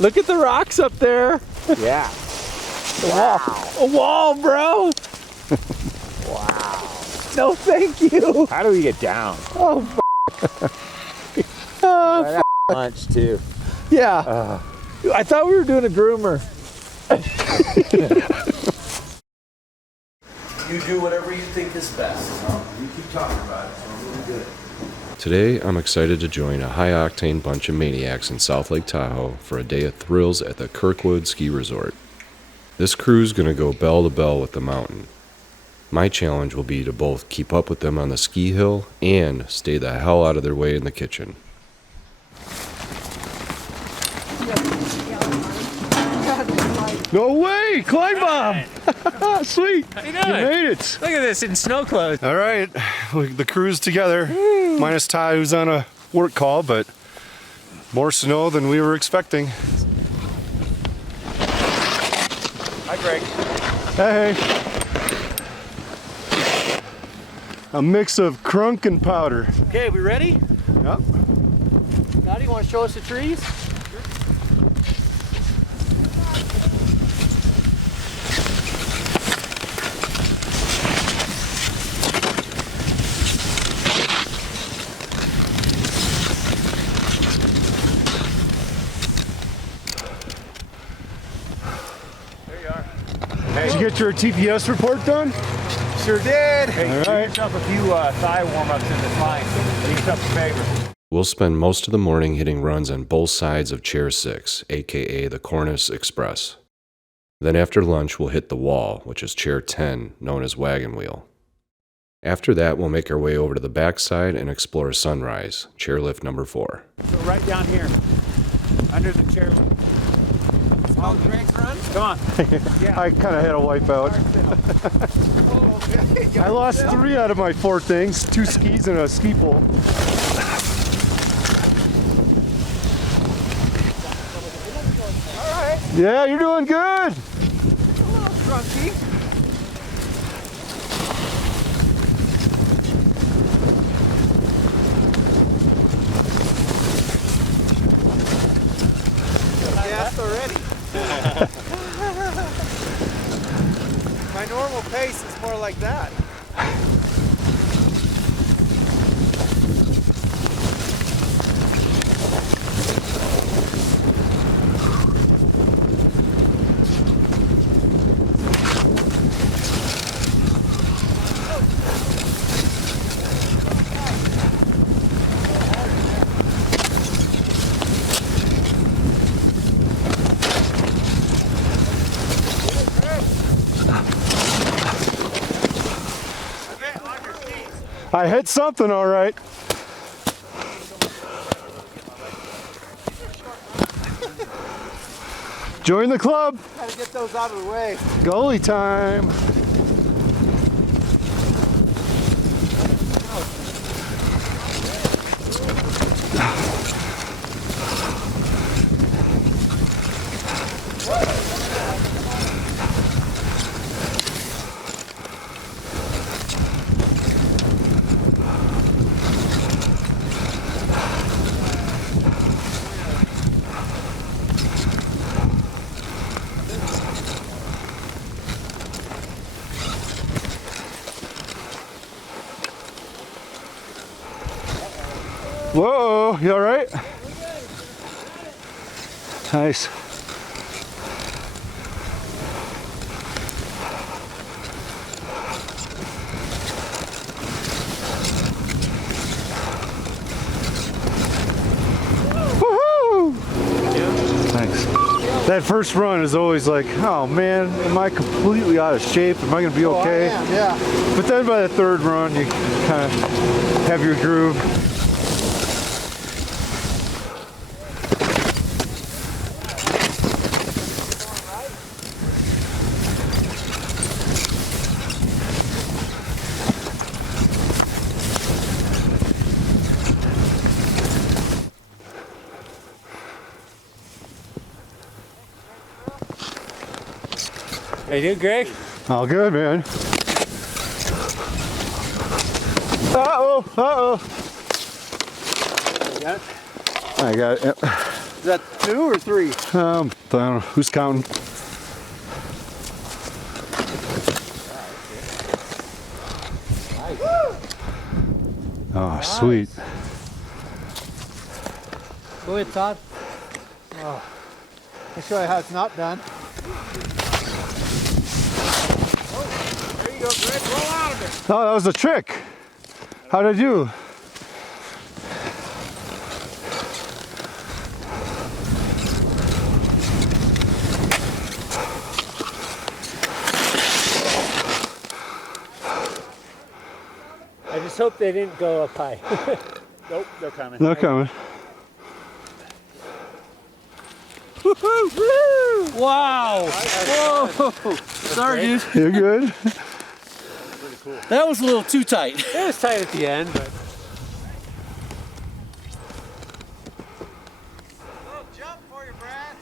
Look at the rocks up there. Yeah. Wow. A wall, bro. Wow. No, thank you. How do we get down? Oh, Right lunch too. yeah. I thought we were doing a groomer. You do whatever you think is best. You keep talking about it. I'm really good. Today, I'm excited to join a high-octane bunch of maniacs in South Lake Tahoe for a day of thrills at the Kirkwood Ski Resort. This crew's gonna go bell to bell with the mountain. My challenge will be to both keep up with them on the ski hill and stay the hell out of their way in the kitchen. No way, climb bomb. Sweet. How you You doing? made it. Look at this in snow clothes. All right, the crew's together, minus Ty, who's on a work call, but more snow than we were expecting. Hi, Greg. Hey. A mix of crunk and powder. Okay, we ready? Yep. Now, do you want to show us the trees? Did you get your TPS report done? Sure did. Hey, All give right. yourself a few thigh warm-ups in this line. Do yourself a favor. We'll spend most of the morning hitting runs on both sides of Chair 6, aka the Cornice Express. Then after lunch, we'll hit the wall, which is Chair 10, known as Wagon Wheel. After that, we'll make our way over to the backside and explore Sunrise, chairlift number 4. So right down here, under the chair. Oh, Greg's run? Come on. Yeah. I kind of had a wipeout. I lost 3 out of my 4 things, 2 skis and a ski pole. All right. Yeah, you're doing good. A little drunky. Gassed already. My normal pace is more like that. I hit something all right. Join the club. Gotta get those out of the way. Goalie time. Whoa, you all right? Nice. Woohoo! Thanks. That first run is always like, oh man, am I completely out of shape? Am I gonna be okay? Oh, I am, yeah. But then by the third run, you kind of have your groove. How you doing, Greg? All good, man. Uh-oh, uh-oh. You got it? I got it. Yep. Is that 2 or 3? I don't know. Who's counting? Oh, sweet. Go ahead, Todd. Oh. I'll show you how it's not done. There you go, Greg. Roll out of it. Oh, that was a trick. How'd I do? I just hope they didn't go up high. Nope, they're coming. They're coming. Wow! Whoa! Sorry, dude. You're good. That was a little too tight. It was tight at the end, but. Jump for you, Brad.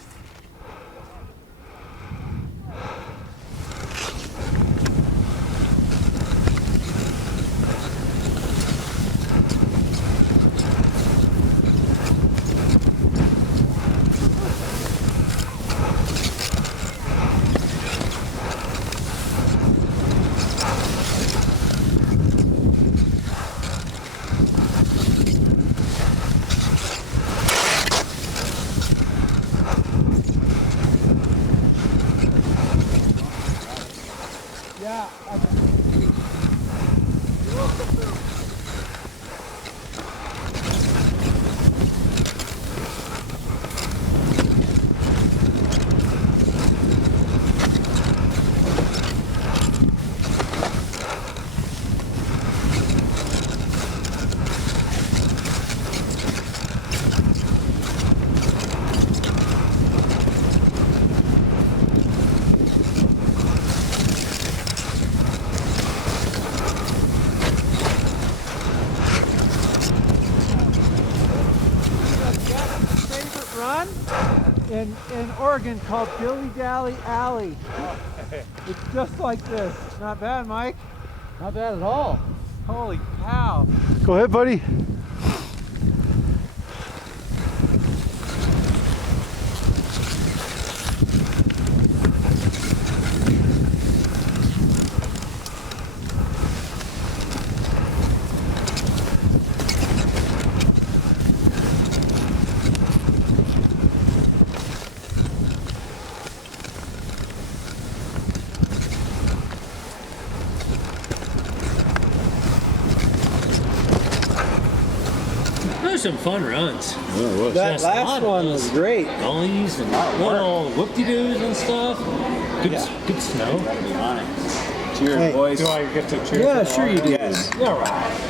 In Oregon called Dilly Dally Alley. It's just like this. Not bad, Mike. Not bad at all. Holy cow. Go ahead, buddy. Those are some fun runs. That last one was great. Ollies and little whoop-de-doos and stuff. Good snow. Cheers, Hey, boys. Do I get to cheer? Yeah, sure you do. Yes. All right.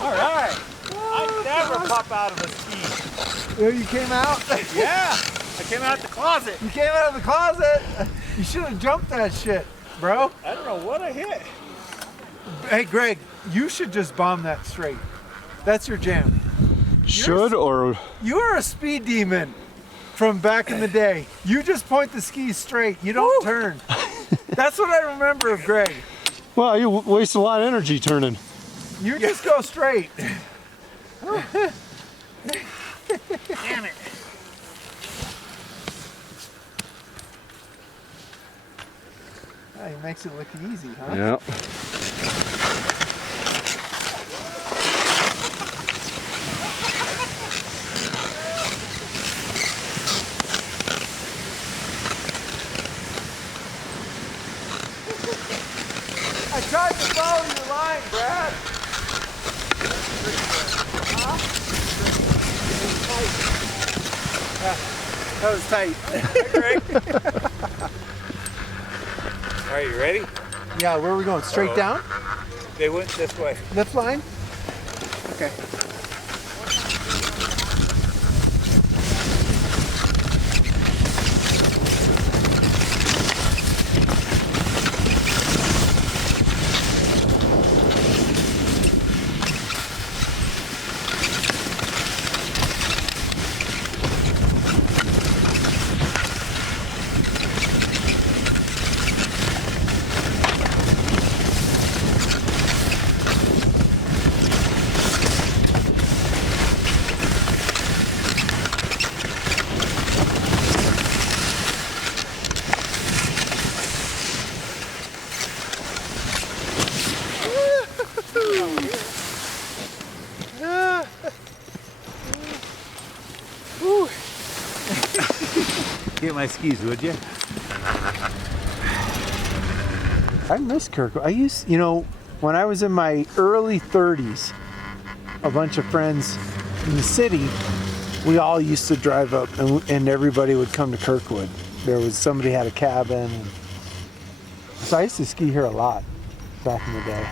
All right. I never pop out of a ski. You came out? Yeah. I came out the closet. You came out of the closet? You should have jumped that shit, bro. I don't know what I hit. Hey, Greg, you should just bomb that straight. That's your jam. Should or You are a speed demon from back in the day. You just point the skis straight. You don't turn. That's what I remember of Greg. well, you waste a lot of energy turning. You just go straight. Damn it. Hey, it makes it look easy, huh? Yeah. I tried to follow your line, Brad. Huh? That was tight. Greg. All right, you ready? Yeah, where are we going? Straight down? They went this way. Lift line? Okay. Get my skis, would you? I miss Kirkwood. I used, you know, when I was in my early 30s, a bunch of friends in the city, we all used to drive up and everybody would come to Kirkwood. There was somebody had a cabin. So I used to ski here a lot back in the day.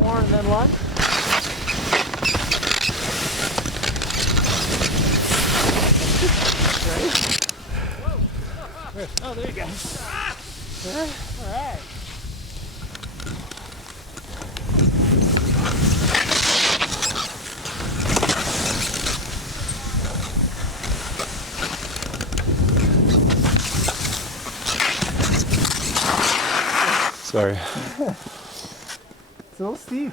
More and then lunch. Oh, there you go. All right. Sorry. It's a little steep.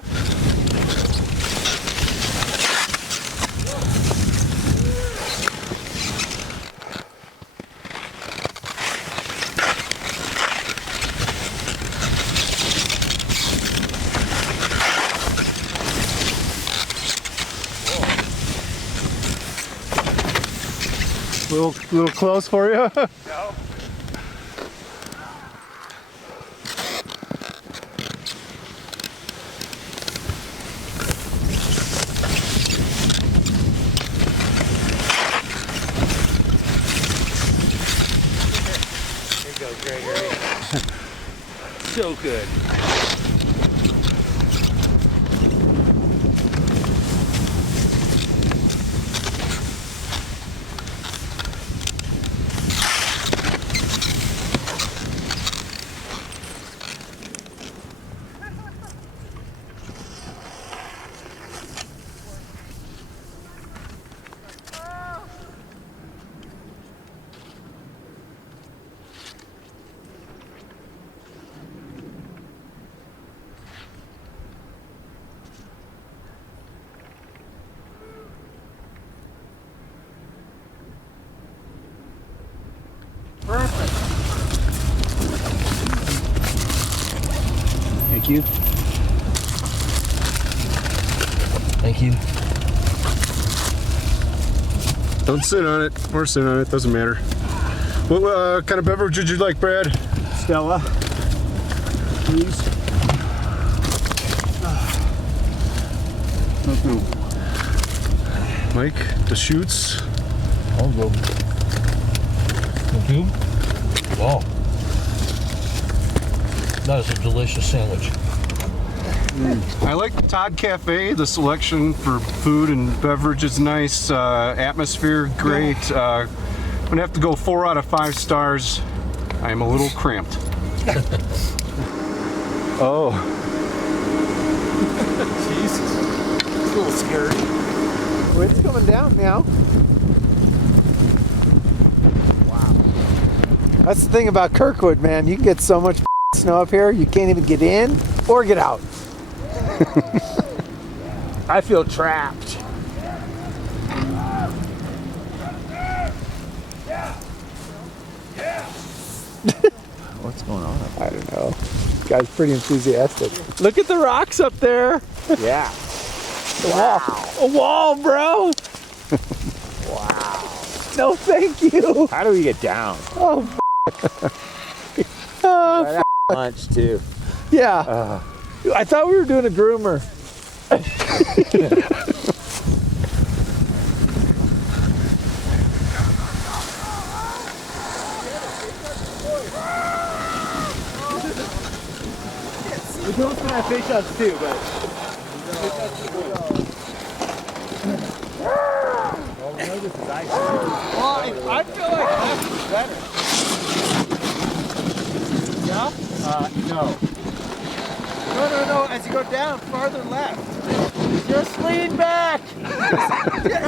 Little close for you? No. Here you go, Gregory. So good. Thank you. Thank you. Don't sit on it or sit on it, doesn't matter. What kind of beverage would you like, Brad? Stella. Please. Mike, the shoots. I'll go. Thank you. Wow. That is a delicious sandwich. I like Todd Cafe. The selection for food and beverage is nice. Atmosphere, great. I'm gonna have to go 4 out of 5 stars. I'm a little cramped. Oh. Jesus. It's a little scary. Wind's coming down now. Wow. That's the thing about Kirkwood, man. You can get so much snow up here, you can't even get in or get out. I feel trapped. What's going on? I don't know. This guy's pretty enthusiastic. Look at the rocks up there. Yeah. The wall. A wall, bro. Wow. No, thank you. How do we get down? Oh, Lunch too. yeah. I thought we were doing a groomer. We don't have fish shots too, but. Oh, no, this is ice. Well, I feel like this is better. Yeah? No. No. As you go down, farther left. Just lean back.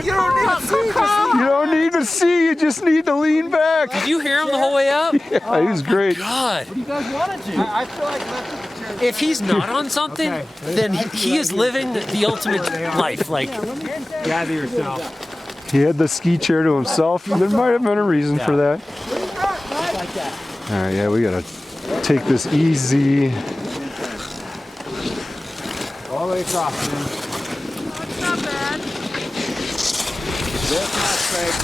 You don't need to see. You don't need to see, you just need to lean back. Did you hear him the whole way up? Yeah, he was great. God. What do you guys want to do? I feel like left the chair. If he's not on something, then he is living the ultimate life. Like, Gather yourself. He had the ski chair to himself. There might have been a reason for that. Like that. All right, yeah, we gotta take this easy. All the way across, man. it's not bad. That's not Craig.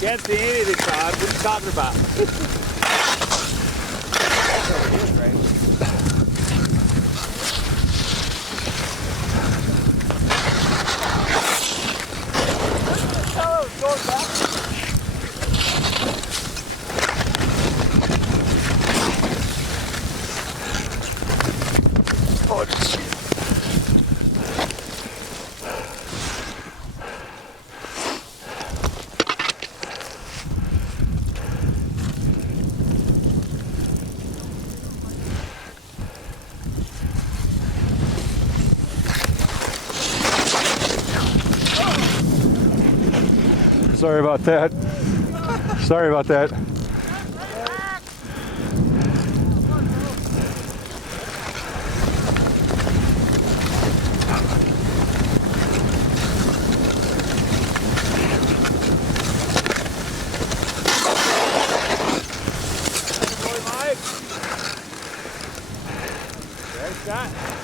Can't see anything, Todd. What are you talking about? That's what it is, right? Sorry about that. Sorry about that.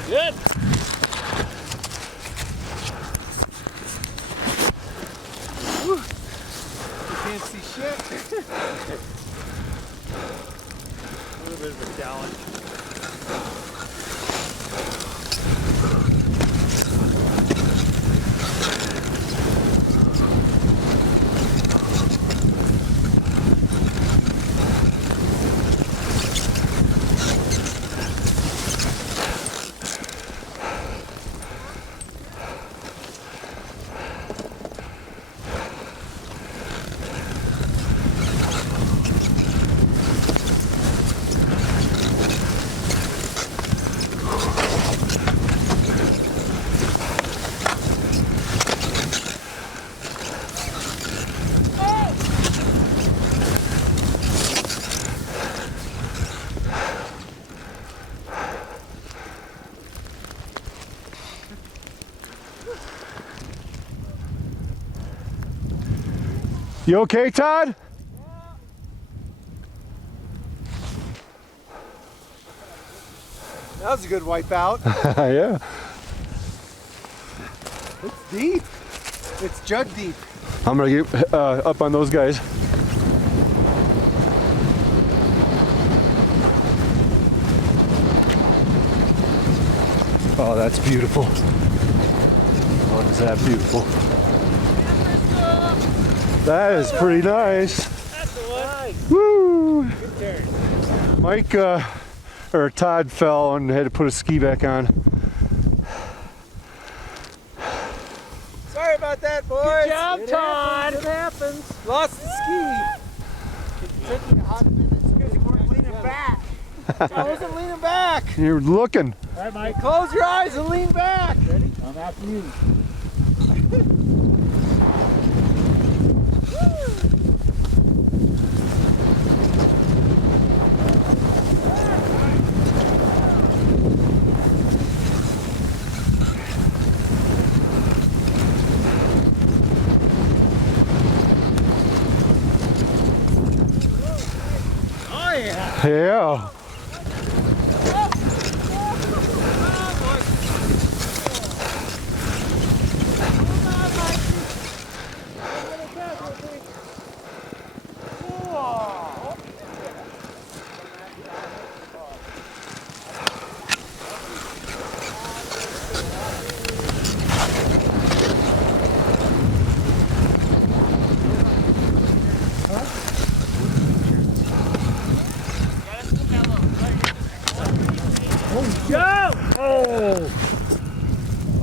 Good. Can't see shit. A little bit of a challenge. You okay, Todd? That was a good wipeout. Yeah. It's deep. It's jug deep. I'm gonna get up on those guys. Oh, that's beautiful. Oh, is that beautiful? That is pretty nice. That's the one. Woo! Good turn. Mike or Todd fell and had to put his ski back on. Sorry about that, boys. Good job, Todd. It happens. Lost the ski. It took me a hot minute because you weren't leaning back. I wasn't leaning back. You're looking. All right, Mike. Close your eyes and lean back. Ready? I'm after you. Yeah.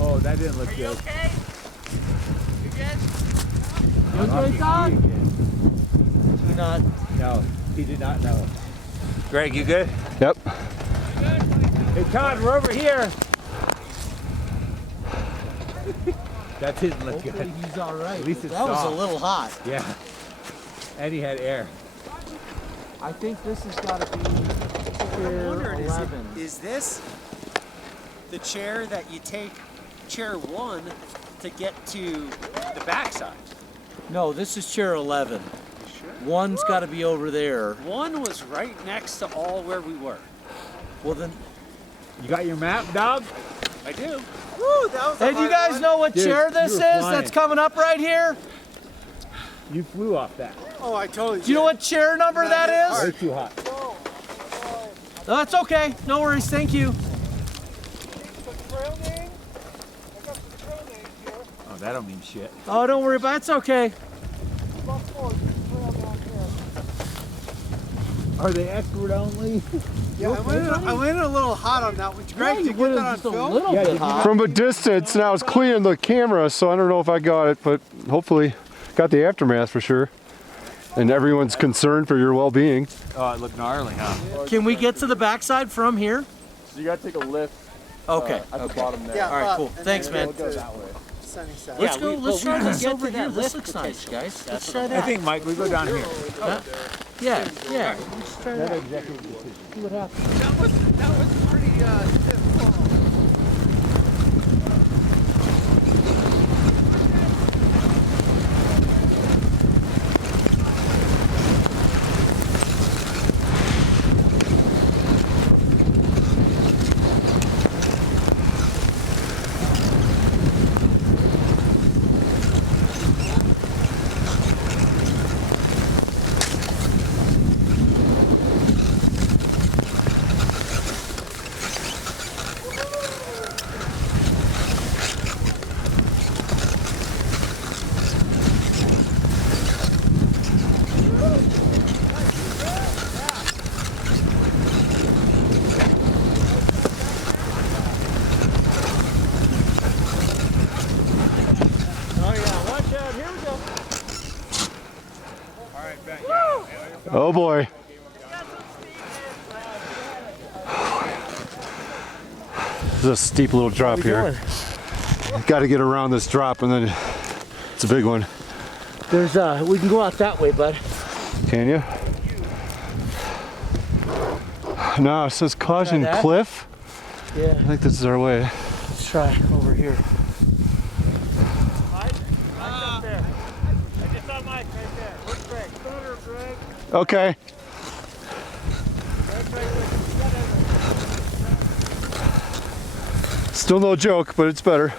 Oh, that didn't look good. Okay? You good? You okay, Todd? Not. No, he did not know. Greg, you good? Yep. Hey, Todd, we're over here. That didn't look good. He's all right. At least it's That was a soft. little hot. Yeah. And he had air. I think this has got to be chair 11. Is this the chair that you take chair 1 to get to the backside? No, this is chair 11. One's got to be over there. 1 was right next to all where we were. Well then, You got your map, dog? I do. Woo, that was hey, do you guys know what Dude, chair this you is were flying. that's coming up right here? You flew off that. Oh, I totally Do you know what chair number that is? Way too hot. No, that's okay. No worries. Thank you. Oh, that don't mean shit. Oh, don't worry about it. It's okay. Are they expert only? Yeah, I went in a little hot on that one. Greg, did you get that on Just a film? little Yeah, bit you- hot. From a distance, and I was cleaning the camera, so I don't know if I got it, but hopefully got the aftermath for sure. And everyone's concerned for your well-being. Oh, it looked gnarly, huh? Can we get to the backside from here? So you gotta take a lift Okay. at the bottom there. Yeah, All right, up, cool. and Thanks, then man. we'll go that way. Sunny side. Let's go. Let's try this get over to here. that This lift looks nice, potential. guys. Let's try I that. think, Mike, we go down here. Yeah, yeah. Let's try that. Executive decision. See what happens. That was pretty stiff fall. Oh boy. This is a steep little drop here. Got to get around this drop, and then it's a big one. There's we can go out that way, bud. Can you? No, it says caution Try that? cliff. Yeah. I think this is our way. Let's try over here. Okay. Still no joke, but it's better.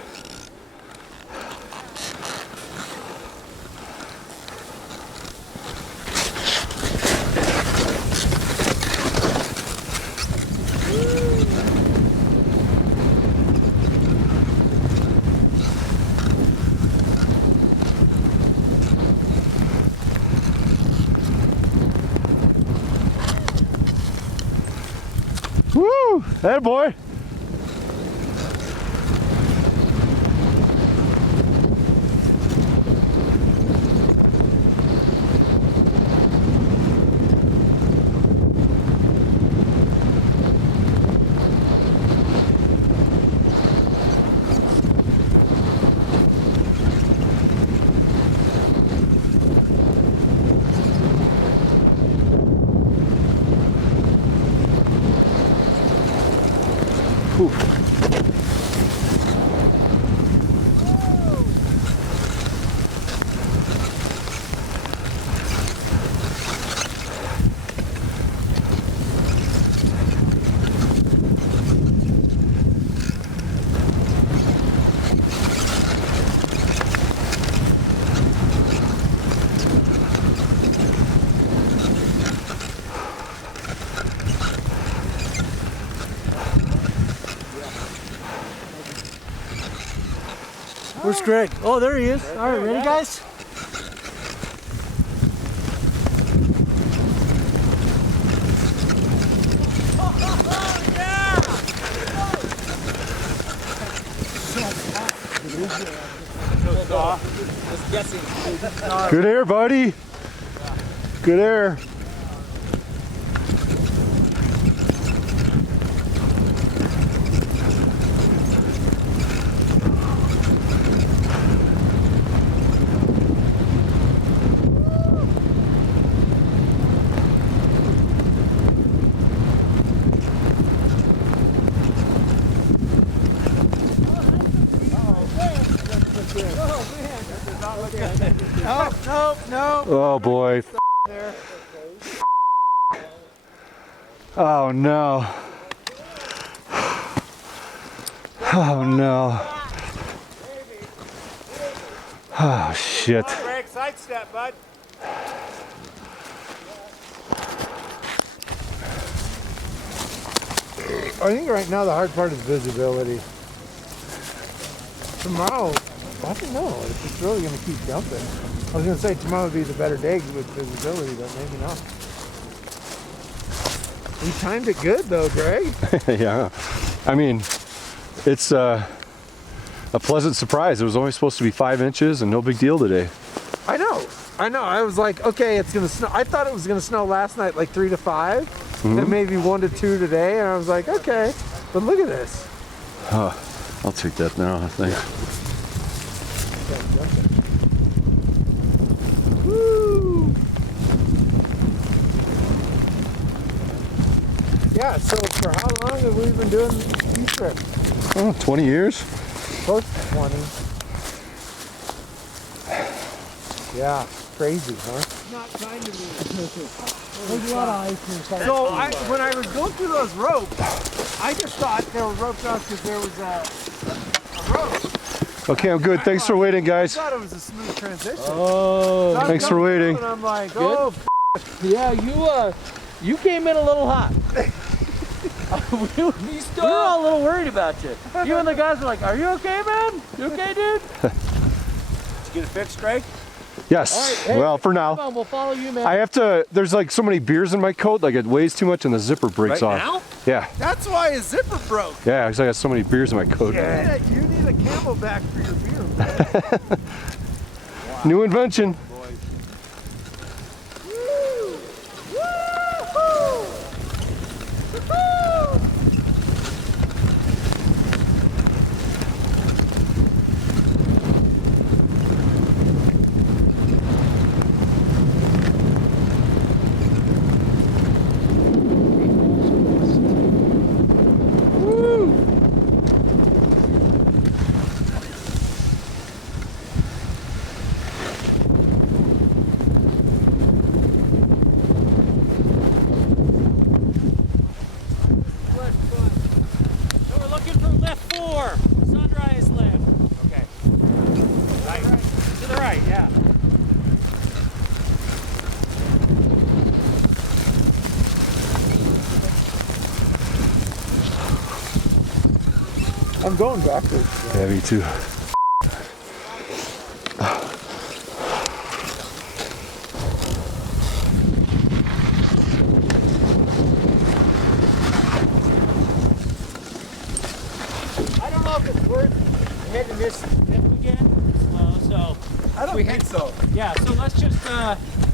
Woo! Hey, boy. Where's Greg? Oh, there he is. All right, ready, guys? Good air, buddy. Good air. No. Oh boy. Oh no. Oh no. Oh shit. Greg, sidestep, bud. I think right now the hard part is visibility. Tomorrow, I don't know if it's really going to keep jumping. I was going to say tomorrow would be the better day with visibility, but maybe not. We timed it good though, Greg. Yeah. I mean, it's a pleasant surprise. It was only supposed to be 5 inches and no big deal today. I know. I was like, okay, it's going to snow. I thought it was going to snow last night like 3 to 5, and maybe 1 to 2 today, and I was like, okay, but look at this. Oh, I'll take that now, I think. Woo! Yeah, so for how long have we been doing these trips? Oh, 20 years? Close to 20. Yeah, crazy, huh? Not kind to me. There's a lot of ice and stuff. So when I was going through those ropes, I just thought they were roped off because there was a rope. Okay, I'm good. Thanks for waiting, I guys. thought it was a smooth transition. Oh, So I'm Thanks for coming waiting. through And I'm like, Good. oh, yeah, you came in a little hot. we were all a little worried about you. You and the guys were like, "Are you okay, man? You okay, dude?" Did you get it fixed, Greg? Yes. All right, hey, Well, for Come now. on, we'll follow you, man. I have to, there's like so many beers in my coat, like it weighs too much and the zipper breaks Right off. Yeah. That's why his zipper broke. Yeah, because I got so many beers in my coat. You need a Camelback for your beer. New invention. So we're looking for lift 4, sunrise lift. Okay. Right. To the right, yeah. I'm going backwards. Yeah, me too. I don't know if it's worth hitting this lift again. So I don't think so. yeah, so let's just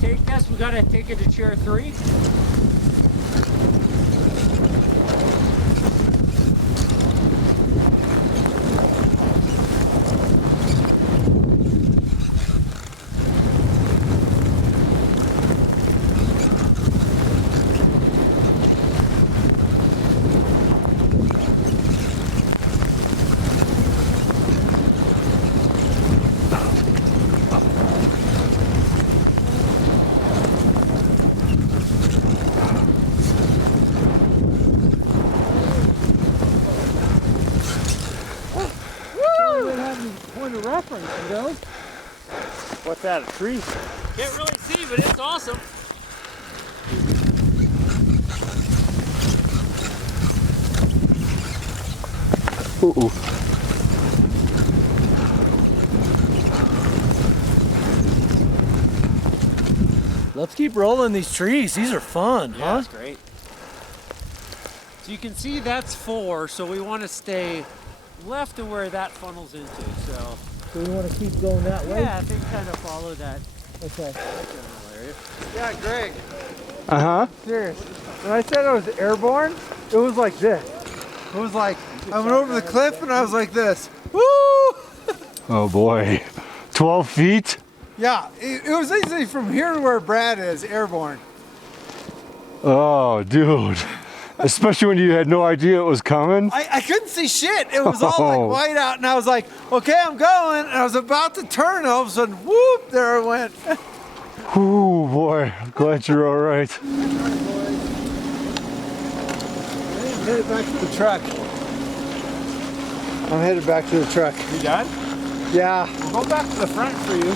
take this. We gotta take it to chair 3. Point of reference, you know. What's that, a tree? Can't really see, but it's awesome. Ooh. Let's keep rolling these trees. These are fun, Yeah, huh? that's great. So you can see that's 4, so we want to stay left of where that funnels into. So So we want to keep going that way? yeah, I think kind of follow that Okay. general area. Yeah, Greg. Uh-huh. Serious. When I said I was airborne, it was like this. It was like I went over the cliff and I was like this. Woo! Oh boy. 12 feet? Yeah, it was easy from here to where Brad is, airborne. Oh, dude. Especially when you had no idea it was coming. I couldn't see shit. It was all Oh. like white out, and I was like, okay, I'm going. And I was about to turn, and all of a sudden, whoop, there I went. Ooh, boy. I'm glad you're all right. I'm headed back to the truck. I'm headed back to the truck. You done? Yeah, We'll go back to the front for you.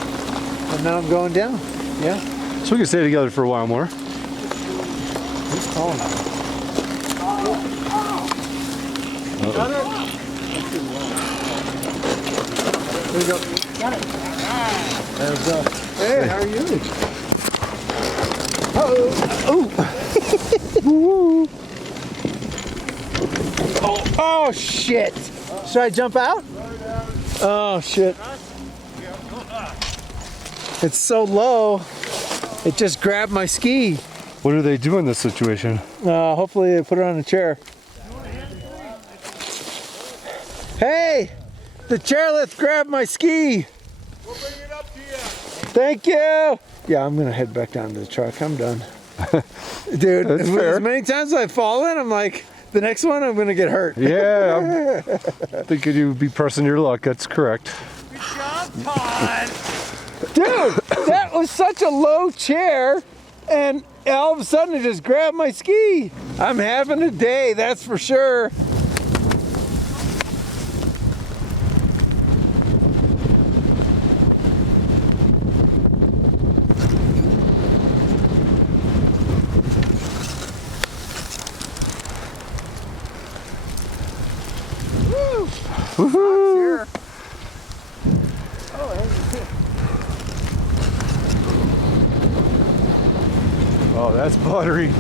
and then I'm going down. Yeah. So we can stay together for a while more. Who's calling me? There we go. Got it. There we go. Hey, how are you? Oh. Oh, shit. Should I jump out? Oh, shit. It's so low. It just grabbed my ski. What do they do in this situation? Hopefully they put it on a chair. Hey, the chairlift grabbed my ski. We'll bring it up to you. Thank you. Yeah, I'm gonna head back down to the truck. I'm done. Dude, That's fair. as many times as I've fallen, I'm like, the next one I'm gonna get hurt. Yeah, I'm thinking you would be pressing your luck. That's correct. Good job, Todd. Dude, that was such a low chair, and all of a sudden it just grabbed my ski. I'm having a day, that's for sure. Woohoo! Oh, that's buttery.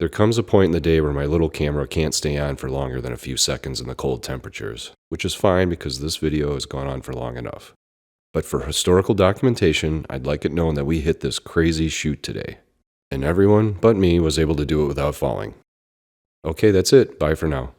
There comes a point in the day where my little camera can't stay on for longer than a few seconds in the cold temperatures, which is fine because this video has gone on for long enough. But for historical documentation, I'd like it known that we hit this crazy chute today. And everyone but me was able to do it without falling. Okay, that's it. Bye for now.